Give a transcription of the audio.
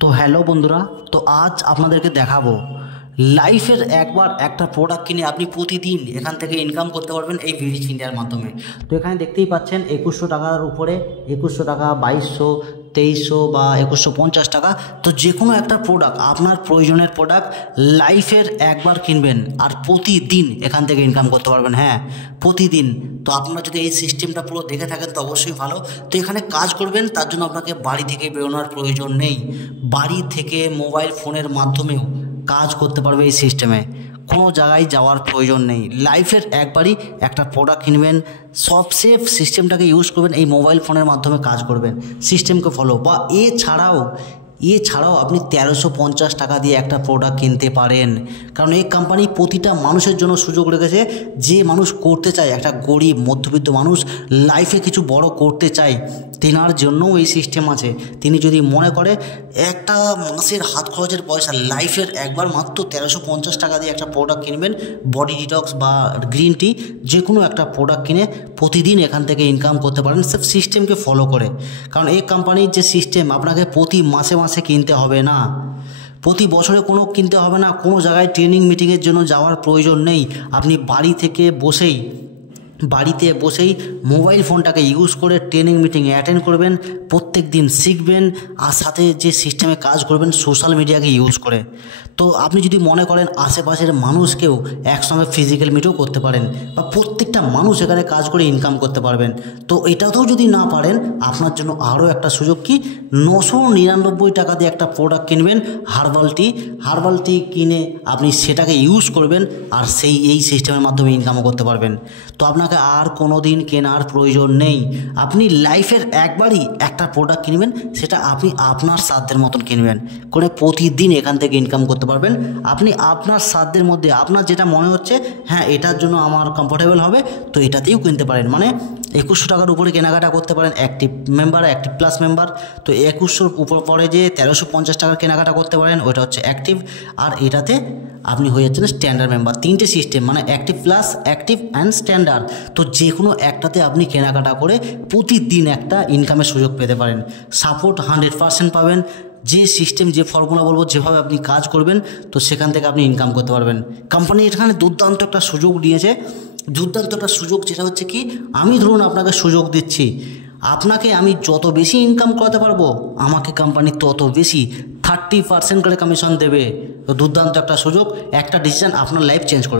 তো হ্যালো বন্ধুরা, তো আজ আপনাদেরকে দেখাবো লাইফের একবার একটা প্রোডাক্ট কিনে আপনি প্রতিদিন এখান থেকে ইনকাম করতে পারবেন এই ভিডিচ ইন্ডিয়ার মাধ্যমে। তো এখানে দেখতেই পাচ্ছেন 2100 টাকার উপরে 2100 টাকা, 2200, 2300 বা 2150 টাকা। তো যে কোনো একটা প্রোডাক্ট, আপনার প্রয়োজনের প্রোডাক্ট লাইফের একবার কিনবেন আর প্রতিদিন এখান থেকে ইনকাম করতে পারবেন। হ্যাঁ, প্রতিদিন। তো আপনারা যদি এই সিস্টেমটা পুরো দেখে থাকেন তো অবশ্যই ভালো। তো এখানে কাজ করবেন, তার জন্য আপনাকে বাড়ি থেকে বেরোনোর প্রয়োজন নেই। বাড়ি থেকে মোবাইল ফোনের মাধ্যমেও কাজ করতে পারবে এই সিস্টেমে। কোনো জায়গায় যাওয়ার প্রয়োজন নেই। লাইফের একবারই একটা প্রোডাক্ট কিনবেন, সবচেয়ে সিস্টেমটাকে ইউজ করবেন, এই মোবাইল ফোনের মাধ্যমে কাজ করবেন, সিস্টেমকে ফলো। বা এছাড়াও আপনি 1350 টাকা দিয়ে একটা প্রোডাক্ট কিনতে পারেন। কারণ এই কোম্পানি প্রতিটা মানুষের জন্য সুযোগ রেখেছে। যে মানুষ করতে চায়, একটা গরিব মধ্যবিত্ত মানুষ লাইফে কিছু বড় করতে চায়, তেনার জন্যও এই সিস্টেম আছে। তিনি যদি মনে করে একটা মাসের হাত খরচের পয়সা লাইফের একবার মাত্র 1350 টাকা দিয়ে একটা প্রোডাক্ট কিনবেন, বডি ডিটক্স বা গ্রিন টি, যে কোনো একটা প্রোডাক্ট কিনে প্রতিদিন এখান থেকে ইনকাম করতে পারেন সব সিস্টেমকে ফলো করে। কারণ এই কোম্পানির যে সিস্টেম, আপনাকে প্রতি মাসে মাসে কিনতে হবে না, প্রতি বছরে কোনো কিনতে হবে না, কোনো জায়গায় ট্রেনিং মিটিংয়ের জন্য যাওয়ার প্রয়োজন নেই। আপনি বাড়িতে বসেই মোবাইল ফোনটাকে ইউজ করে ট্রেনিং মিটিংয়ে অ্যাটেন্ড করবেন, প্রত্যেক দিন শিখবেন, আর সাথে যে সিস্টেমে কাজ করবেন সোশ্যাল মিডিয়াকে ইউজ করে। তো আপনি যদি মনে করেন আশেপাশের মানুষকেও একসঙ্গে ফিজিক্যাল মিটও করতে পারেন, বা প্রত্যেকটা মানুষ এখানে কাজ করে ইনকাম করতে পারবেন। তো এটাতেও যদি না পারেন, আপনার জন্য আরও একটা সুযোগ কি, 999 টাকা দিয়ে একটা প্রোডাক্ট কিনবেন, হার্বাল টি কিনে আপনি সেটাকে ইউজ করবেন, আর এই সিস্টেমের মাধ্যমে ইনকামও করতে পারবেন। তো আপনাকে আর কোনো দিন কেনার প্রয়োজন নেই। আপনি লাইফের একবারই একটা প্রোডাক্ট কিনবেন, সেটা আপনি আপনার সাধ্যের মতন কিনবেন, করে প্রতিদিন এখান থেকে ইনকাম করতে পারবেন। আপনি আপনার সাধ্যের মধ্যে আপনার যেটা মনে হচ্ছে, হ্যাঁ এটার জন্য আমার কমফোর্টেবল হবে, তো এটাতেও কিনতে পারেন। মানে 2100 টাকার উপরে কেনাকাটা করতে পারেন অ্যাক্টিভ প্লাস মেম্বার। তো 2100 উপর পরে যে 1350 টাকার কেনাকাটা করতে পারেন, ওইটা হচ্ছে অ্যাক্টিভ। আর এটাতে আপনি হয়ে যাচ্ছেন স্ট্যান্ডার্ড মেম্বার। তিনটে সিস্টেম, মানে active plus, active and standard. তো যে কোনো একটাতে আপনি কেনাকাটা করে প্রতিদিন একটা ইনকামের সুযোগ পেতে পারেন। সাপোর্ট 100% পাবেন। যে সিস্টেম, যে ফর্মুলা বলবো, যেভাবে আপনি কাজ করবেন, তো সেখান থেকে আপনি ইনকাম করতে পারবেন। কোম্পানি এখানে দুর্দান্ত একটা সুযোগ দিয়েছে, যেটা হচ্ছে কি, আমি ধরুন আপনাকে সুযোগ দিচ্ছি, আপনাকে আমি যত বেশি ইনকাম করাতে পারবো, আমাকে কোম্পানি তত বেশি 30% করে কমিশন দেবে। তো দুর্দান্ত একটা সুযোগ, একটা ডিসিশন আপনার লাইফ চেঞ্জ করবে।